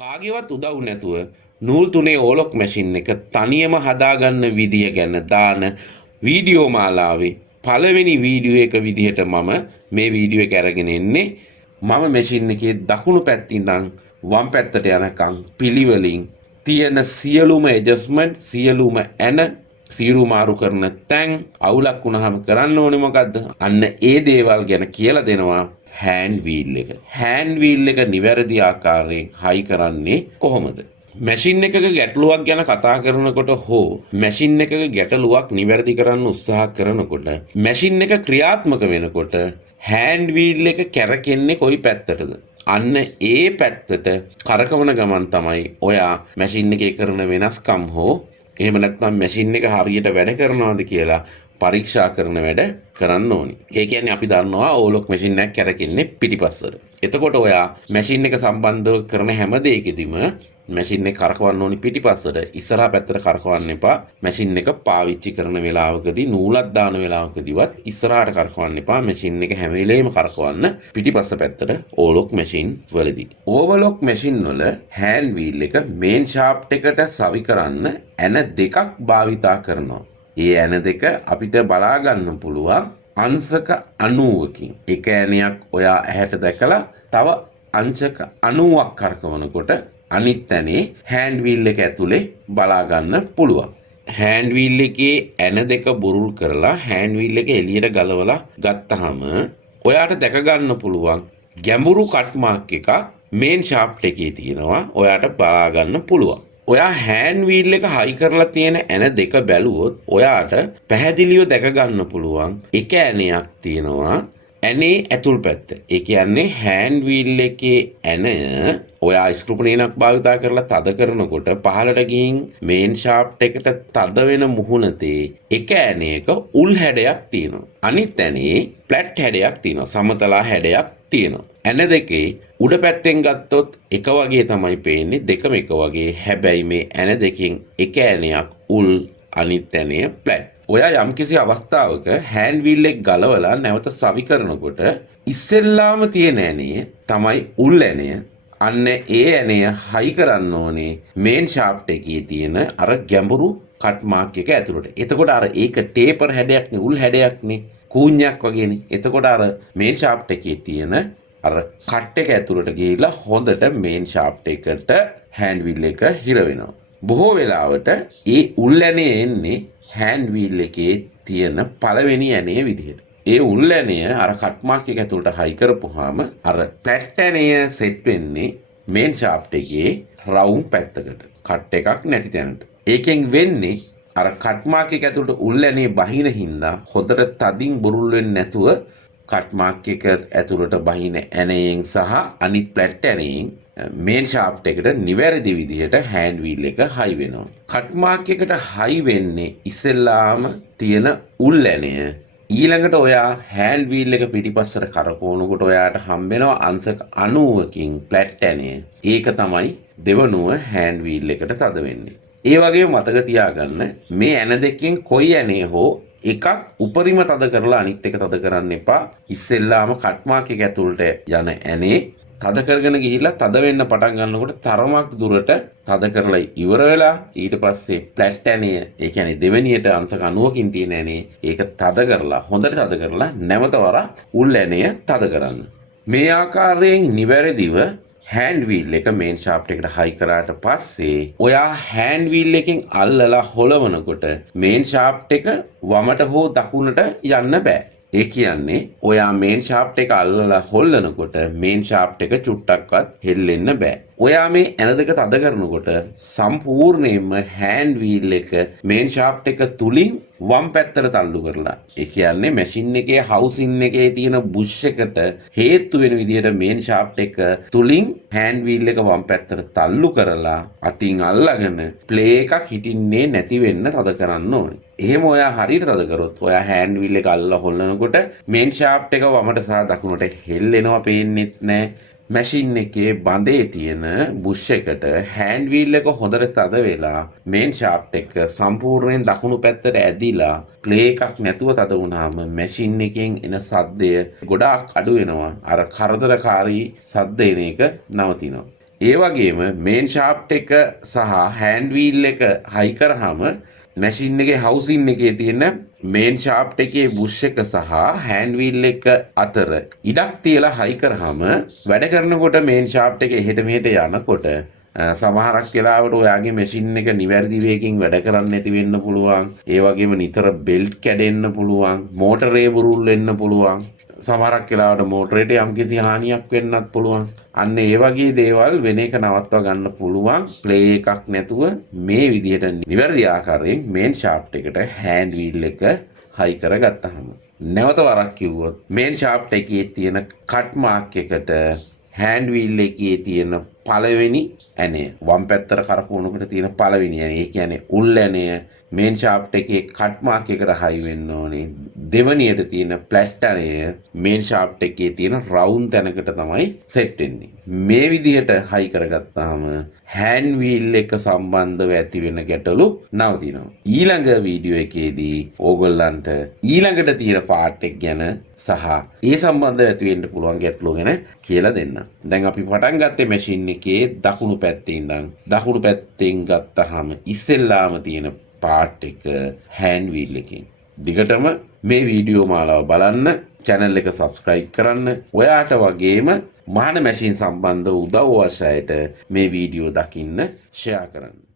කාගේවත් උදව් නැතුව නූල් 3 ඕලොක් මැෂින් එක තනියම හදාගන්න විදිය ගැන දාන වීඩියෝ මාලාවේ පළවෙනි වීඩියෝ එක විදිහට මම මේ වීඩියෝ එක අරගෙන එන්නේ. මම මැෂින් එකේ දකුණු පැත්තේ ඉඳන් වම් පැත්තට යනකම් පිළිවෙලින් තියෙන සියලුම ඇඩ්ජස්ට්මන්ට් සියලුම සීරු මාරු කරන තැන් අවුලක් වුණාම කරන්න ඕනේ මොකද්ද? අන්න ඒ දේවල් ගැන කියලා දෙනවා. හෑන්ඩ් වීල් එක. හෑන්ඩ් වීල් එක නිවැරදි ආකාරයෙන් හයි කරන්නේ කොහොමද? මැෂින් එකක ගැටලුවක් ගැන කතා කරනකොට හෝ මැෂින් එකක ගැටලුවක් නිවැරදි කරන්න උත්සාහ කරනකොට මැෂින් එක ක්‍රියාත්මක වෙනකොට හෑන්ඩ් වීල් එක කැරකෙන්නේ කොයි පැත්තටද? අන්න ඒ පැත්තට කරකවන ගමන් තමයි ඔයා මැෂින් එකේ කරන වෙනස්කම් හෝ එහෙම නැත්නම් මැෂින් එක හරියට වැඩ කරනවද කියලා පරීක්ෂා කරන වැඩ කරන්න ඕනි. ඒ කියන්නේ අපි දන්නවා ඕලොක් මැෂින් එකක් කැරකෙන්නේ පිටිපස්සට. එතකොට ඔයා මැෂින් එක සම්බන්ධව කරන හැම දෙයකදීම මැෂින් එක කරකවන්න ඕනි පිටිපස්සට. ඉස්සරහා පැත්තට කරකවන්න එපා. මැෂින් එක පාවිච්චි කරන වෙලාවකදී නූලක් දාන වෙලාවකදීවත් ඉස්සරහට කරකවන්න එපා. මැෂින් එක හැම වෙලේම කරකවන්න පිටිපස්ස පැත්තට ඕලොක් මැෂින් වලදී. ඕවර්ලොක් මැෂින් වල හෑන්ඩ් වීල් එක මේන් ෂාෆ්ට් එකට සවි කරන්න ඇන දෙකක් භාවිතා කරනවා. ඒ ඇන දෙක අපිට බලා ගන්න පුළුවන් අංශක 90කින්. එක ඇණයක් ඔයා ඇහැට දැකලා තව අංශක 90ක් කරකවනකොට අනිත් ඇනේ හෑන්ඩ් වීල් එක ඇතුලේ බලා ගන්න පුළුවන්. හෑන්ඩ් වීල් එකේ ඇන දෙක බුරුල් කරලා හෑන්ඩ් වීල් එක එළියට ගලවලා ගත්තාම ඔයාට දැක ගන්න පුළුවන් ගැඹුරු කට් මාක් එකක් මේන් ෂාෆ්ට් එකේ තියෙනවා. ඔයාට බලා ගන්න පුළුවන්. ඔයා හෑන්ඩ් වීල් එක හයි කරලා තියෙන ඇන දෙක බැලුවොත් ඔයාට පැහැදිලිව දැක ගන්න පුළුවන් එක ඇණයක් තියෙනවා ඇනේ ඇතුල් පැත්ත. ඒ කියන්නේ හෑන්ඩ් වීල් එකේ ඇනය ඔයා ස්ක්‍රූ පනේනක් භාවිතා කරලා තද කරනකොට පහළට ගිහින් මේන් ෂාෆ්ට් එකට තද වෙන මුහුණතේ එක ඇණයක උල් හැඩයක් තියෙනවා. අනිත් ඇනේ ෆ්ලැට් හැඩයක් තියෙනවා. සමතලා හැඩයක් තියෙනවා. ඇන දෙකේ උඩ පැත්තෙන් ගත්තොත් එක වගේ තමයි පේන්නේ. දෙකම එක වගේ. හැබැයි මේ ඇන දෙකෙන් එක ඇණයක් උල් අනිත් ඇණය ෆ්ලැට්. ඔයා යම්කිසි අවස්ථාවක හෑන්ඩ් වීල් එක ගලවලා නැවත සවි කරනකොට ඉස්සෙල්ලාම තියෙන ඇණය තමයි උල් ඇණය. අන්න ඒ ඇණය හයි කරන්න ඕනේ මේන් ෂාෆ්ට් එකේ තියෙන අර ගැඹුරු කට් මාක් එක ඇතුළට. එතකොට අර ඒක ටේපර් හැඩයක්නේ උල් හැඩයක්නේ කූඤ්ඤයක් වගේනේ. එතකොට අර මේන් ෂාෆ්ට් එකේ තියෙන අර කට් එක ඇතුළට ගිහිලා හොඳට මේන් ෂාෆ්ට් එකට හෑන්ඩ් වීල් එක හිර වෙනවා. බොහෝ වෙලාවට ඒ උල් ඇණය එන්නේ හෑන්ඩ් වීල් එකේ තියෙන පළවෙනි ඇණය විදිහට. ඒ උල් ඇණය අර කට් මාක් එක ඇතුළට හයි කරපුවාම අර ෆ්ලැට් ඇණය සෙට් වෙන්නේ මේන් ෂාෆ්ට් එකේ රවුම් පැත්තකට. කට් එකක් නැති තැනට. ඒකෙන් වෙන්නේ අර කට් මාක් එක ඇතුළට උල් ඇණය බහින හින්දා හොඳට තදින් බුරුල් වෙන්නේ නැතුව කට් මාක් එක ඇතුළට බහින ඇණයෙන් සහ අනිත් ෆ්ලැට් ඇණයෙන් මේන් ෂාෆ්ට් එකට නිවැරදි විදිහට හෑන්ඩ් වීල් එක හයි වෙනවා. කට් මාක් එකට හයි වෙන්නේ ඉස්සෙල්ලාම තියෙන උල් ඇණය. ඊළඟට ඔයා හෑන්ඩ් වීල් එක පිටිපස්සට කරකවනකොට ඔයාට හම්බෙනවා අංශක 90කින් ෆ්ලැට් ඇණය. ඒක තමයි දෙවනුව හෑන්ඩ් වීල් එකට තද වෙන්නේ. ඒ වගේම මතක තියාගන්න මේ ඇන දෙකෙන් කොයි ඇණය හෝ එකක් උපරිම තද කරලා අනිත් එක තද කරන්න එපා. ඉස්සෙල්ලාම කට් මාක් එක ඇතුළට යන ඇනේ තද කරගෙන ගිහිල්ලා තද වෙන්න පටන් ගන්නකොට තරමක් දුරට තද කරලා ඉවර වෙලා ඊට පස්සේ ෆ්ලැට් ඇණය ඒ කියන්නේ දෙවෙනියට අංශක 90කින් තියෙන ඇණේ ඒක තද කරලා හොඳට තද කරලා නැවත වරක් උල් ඇණය තද කරන්න. මේ ආකාරයෙන් නිවැරදිව හෑන්ඩ් වීල් එක මේන් ෂාෆ්ට් එකට හයි කරාට පස්සේ ඔයා හෑන්ඩ් වීල් එකෙන් අල්ලලා හොලවනකොට මේන් ෂාෆ්ට් එක වමට හෝ දකුණට යන්න බෑ. ඒ කියන්නේ ඔයා මේන් ෂාෆ්ට් එක අල්ලලා හොල්ලනකොට මේන් ෂාෆ්ට් එක චුට්ටක්වත් හෙල්ලෙන්න බෑ. ඔයා මේ ඇන දෙක තද කරනකොට සම්පූර්ණයෙන්ම හෑන්ඩ් වීල් එක මේන් ෂාෆ්ට් එක තුලින් වම් පැත්තට තල්ලු කරලා. ඒ කියන්නේ මැෂින් එකේ හවුසින් එකේ තියෙන බුෂ් එකට හේතු වෙන විදිහට මේන් ෂාෆ්ට් එක තුලින් හෑන්ඩ් වීල් එක වම් පැත්තට තල්ලු කරලා අතින් අල්ලගෙන ප්ලේ එකක් හිටින්නේ නැති වෙන්න තද කරන්න ඕනේ. එහෙම ඔයා හරියට තද කරොත් ඔයා හෑන්ඩ් වීල් එක අල්ලලා හොල්ලනකොට මේන් ෂාෆ්ට් එක වමට සහ දකුණට හෙල්ලෙනවා පේන්නෙත් නැහැ. මැෂින් එකේ බඳේ තියෙන බුෂ් එකට හෑන්ඩ් වීල් එක හොඳට තද වෙලා මේන් ෂාෆ්ට් එක සම්පූර්ණයෙන් දකුණු පැත්තට ඇදිලා ප්ලේ එකක් නැතුව තද වුණාම මැෂින් එකෙන් එන සද්දය ගොඩාක් අඩු වෙනවා. අර කරදරකාරී සද්ද එන එක නවතිනවා. ඒ වගේම මේන් ෂාෆ්ට් එක සහ හෑන්ඩ් වීල් එක හයි කරාම මැෂින් එකේ හවුසින් එකේ තියෙන මේන් ෂාෆ්ට් එකේ බුෂ් එක සහ හෑන්ඩ් වීල් එක අතර ඉඩක් තියලා හයි කරාම වැඩ කරනකොට මේන් ෂාෆ්ට් එක එහෙට මෙහෙට යනකොට සමහරක් වෙලාවට ඔයාගේ මැෂින් එක නිවැරදි වේගකින් වැඩ කරන්නේ නැති වෙන්න පුළුවන්. ඒ වගේම නිතර බෙල්ට් කැඩෙන්න පුළුවන්. මෝටරේ බුරුල් වෙන්න පුළුවන්. සමහරක් වෙලාවට මෝටරේට යම්කිසි හානියක් වෙන්නත් පුළුවන්. අන්න ඒ වගේ දේවල් වෙන එක නවත්වා ගන්න පුළුවන්. ප්ලේ එකක් නැතුව මේ විදිහට නිවැරදි ආකාරයෙන් මේන් ෂාෆ්ට් එකට හෑන්ඩ් වීල් එක හයි කරගත්තාම. නැවත වරක් කිව්වොත් මේන් ෂාෆ්ට් එකේ තියෙන කට් මාක් එකට හෑන්ඩ් වීල් එකේ තියෙන පළවෙනි ඇණය වම් පැත්තට කරකවනකොට තියෙන පළවෙනි ඇණය. ඒ කියන්නේ උල් ඇණය මේන් ෂාෆ්ට් එකේ කට් මාක් එකට හයි වෙන්න ඕනේ. දෙවනියට තියෙන ප්ලැස්ට් ඇණය මේන් ෂාෆ්ට් එකේ තියෙන රවුන්ඩ් තැනකට තමයි සෙට් වෙන්නේ. මේ විදිහට හයි කරගත්තාම හෑන්ඩ් වීල් එක සම්බන්ධව ඇති වෙන ගැටලු නවතිනවා. ඊළඟ වීඩියෝ එකේදී ඕගොල්ලන්ට ඊළඟට තියෙන පාර්ට් එක ගැන සහ ඒ සම්බන්ධව ඇති වෙන්න පුළුවන් ගැටලු ගැන කියලා දෙන්න. දැන් අපි පටන් ගත්තේ මැෂින් එකේ දකුණු පැත්තේ ඉඳන්. දකුණු පැත්තෙන් ගත්තාම ඉස්සෙල්ලාම තියෙන පාර්ට් එක හෑන්ඩ් වීල් එකෙන්. දිගටම මේ වීඩියෝ මාලාව බලන්න, channel එක subscribe කරන්න. ඔයාට වගේම මහාන මැෂින් සම්බන්ධ උදව් අවශ්‍යයට මේ වීඩියෝ දකින්න share කරන්න.